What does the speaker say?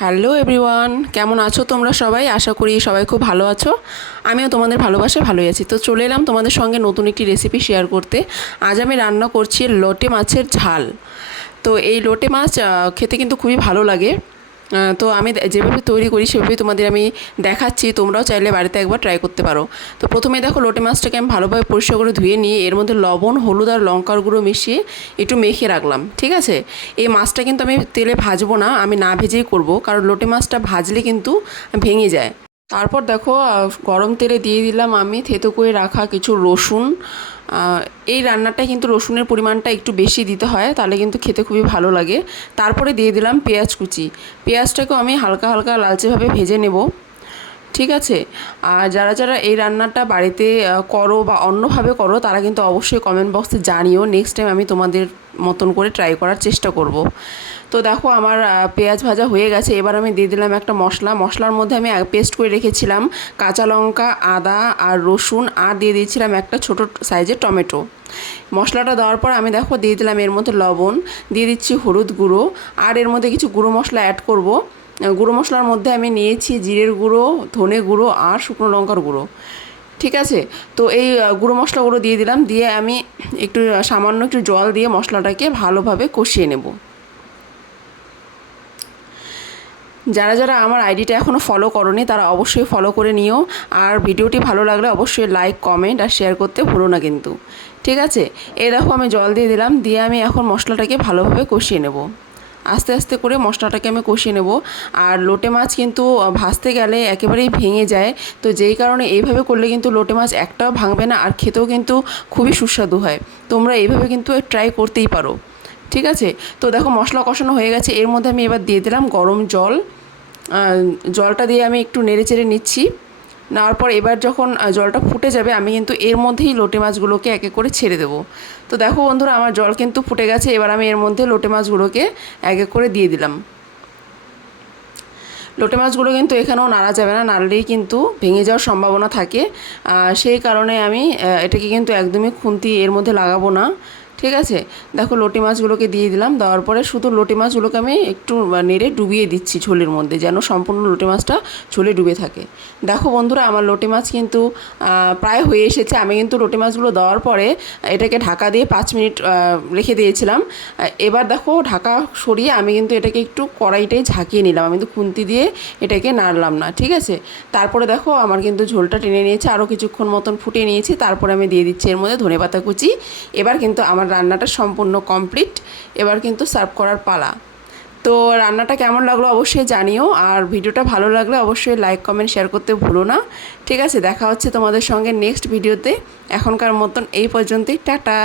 Hello everyone, কেমন আছো তোমরা সবাই? আশা করি সবাই খুব ভালো আছো। আমিও তোমাদের ভালোবাসায় ভালোই আছি। তো চলে এলাম তোমাদের সঙ্গে নতুন একটি রেসিপি শেয়ার করতে। আজ আমি রান্না করছি লোটে মাছের ঝাল। তো এই লোটে মাছ খেতে কিন্তু খুবই ভালো লাগে। তো আমি যেভাবে তৈরি করি সেভাবে তোমাদের আমি দেখাচ্ছি, তোমরাও চাইলে বাড়িতে একবার ট্রাই করতে পারো। তো প্রথমে দেখো, লোটে মাছটাকে আমি ভালোভাবে পরিষ্কার করে ধুয়ে নিয়ে এর মধ্যে লবণ, হলুদ আর লঙ্কার গুঁড়ো মিশিয়ে একটু মেখে রাখলাম। ঠিক আছে, এই মাছটা কিন্তু আমি তেলে ভাজবো না, আমি না ভেজেই করব, কারণ লোটে মাছটা ভাজলে কিন্তু ভেঙে যায়। তারপর দেখো, গরম তেলে দিয়ে দিলাম আমি থেতো করে রাখা কিছু রসুন। এই রান্নাটায় কিন্তু রসুনের পরিমাণটা একটু বেশি দিতে হয়, তাহলে কিন্তু খেতে খুবই ভালো লাগে। তারপরে দিয়ে দিলাম পেঁয়াজ কুচি। পেঁয়াজটাকেও আমি হালকা হালকা লালচেভাবে ভেজে নেব। ঠিক আছে। আর যারা যারা এই রান্নাটা বাড়িতে করো বা অন্যভাবে করো, তারা কিন্তু অবশ্যই কমেন্ট বক্সে জানিও। নেক্সট টাইম আমি তোমাদের মতন করে ট্রাই করার চেষ্টা করব। তো দেখো, আমার পেঁয়াজ ভাজা হয়ে গেছে। এবার আমি দিয়ে দিলাম একটা মশলার মধ্যে আমি পেস্ট করে রেখেছিলাম কাঁচা লঙ্কা, আদা আর রসুন, আর দিয়ে দিয়েছিলাম একটা ছোটো সাইজের টমেটো। মশলাটা দেওয়ার পর আমি দেখো দিয়ে দিলাম এর মধ্যে লবণ, দিয়ে দিচ্ছি হলুদ গুঁড়ো, আর এর মধ্যে কিছু গুঁড়ো মশলা অ্যাড করব। গুঁড়ো মশলার মধ্যে আমি নিয়েছি জিরের গুঁড়ো, ধনে গুঁড়ো আর শুকনো লঙ্কার গুঁড়ো। ঠিক আছে। তো এই গুঁড়ো মশলাগুলো দিয়ে দিলাম, দিয়ে আমি একটু সামান্য একটু জল দিয়ে মশলাটাকে ভালোভাবে কষিয়ে নেব। যারা যারা আমার আইডিটা এখনও ফলো করোনি, তারা অবশ্যই ফলো করে নিও। আর ভিডিওটি ভালো লাগলে অবশ্যই লাইক, কমেন্ট আর শেয়ার করতে ভুলো না কিন্তু। ঠিক আছে। এই দেখো, আমি জল দিয়ে দিলাম, দিয়ে আমি এখন মশলাটাকে ভালোভাবে কষিয়ে নেব। আস্তে আস্তে করে মশলাটাকে আমি কষিয়ে নেব। আর লোটে মাছ কিন্তু ভাজতে গেলে একেবারেই ভেঙে যায়। তো যেই কারণে এইভাবে করলে কিন্তু লোটে মাছ একটাও ভাঙবে না, আর খেতেও কিন্তু খুবই সুস্বাদু হয়। তোমরা এইভাবে কিন্তু ট্রাই করতেই পারো। ঠিক আছে। তো দেখো, মশলা কষানো হয়ে গেছে। এর মধ্যে আমি এবার দিয়ে দিলাম গরম জল। জলটা দিয়ে আমি একটু নেড়ে চেড়ে নিচ্ছি। নেওয়ার পর এবার যখন জলটা ফুটে যাবে, আমি কিন্তু এর মধ্যেই লোটে মাছগুলোকে এক এক করে ছেড়ে দেবো। তো দেখো বন্ধুরা, আমার জল কিন্তু ফুটে গেছে। এবার আমি এর মধ্যে লোটে মাছগুলোকে এক এক করে দিয়ে দিলাম। লোটে মাছগুলো কিন্তু এখানেও নাড়া যাবে না, নাড়লেই কিন্তু ভেঙে যাওয়ার সম্ভাবনা থাকে। সেই কারণে আমি এটাকে কিন্তু একদমই খুন্তি এর মধ্যে লাগাবো না। ঠিক আছে। দেখো, লোটে মাছগুলোকে দিয়ে দিলাম। দেওয়ার পরে শুধু লোটে মাছগুলোকে আমি একটু নেড়ে ডুবিয়ে দিচ্ছি ঝোলের মধ্যে, যেন সম্পূর্ণ লোটে মাছটা ঝোলে ডুবে থাকে। দেখো বন্ধুরা, আমার লোটে মাছ কিন্তু প্রায় হয়ে এসেছে। আমি কিন্তু লোটে মাছগুলো দেওয়ার পরে এটাকে ঢাকা দিয়ে 5 মিনিট রেখে দিয়েছিলাম। এবার দেখো, ঢাকা সরিয়ে আমি কিন্তু এটাকে একটু কড়াইটাই ঝাঁকিয়ে নিলাম, আমি কিন্তু খুন্তি দিয়ে এটাকে নাড়লাম না। ঠিক আছে। তারপরে দেখো, আমার কিন্তু ঝোলটা টেনে নিয়েছে, আরও কিছুক্ষণ মতন ফুটিয়ে নিয়েছি। তারপরে আমি দিয়ে দিচ্ছি এর মধ্যে ধনেপাতা কুচি। এবার কিন্তু আমার রান্নাটা সম্পূর্ণ কমপ্লিট। এবার কিন্তু সার্ভ করার পালা। তো রান্নাটা কেমন লাগলো অবশ্যই জানিও, আর ভিডিওটা ভালো লাগলে অবশ্যই লাইক, কমেন্ট, শেয়ার করতে ভুলো না। ঠিক আছে। দেখা হচ্ছে তোমাদের সঙ্গে নেক্সট ভিডিওতে। এখনকার মতন এই পর্যন্তই, টাটা।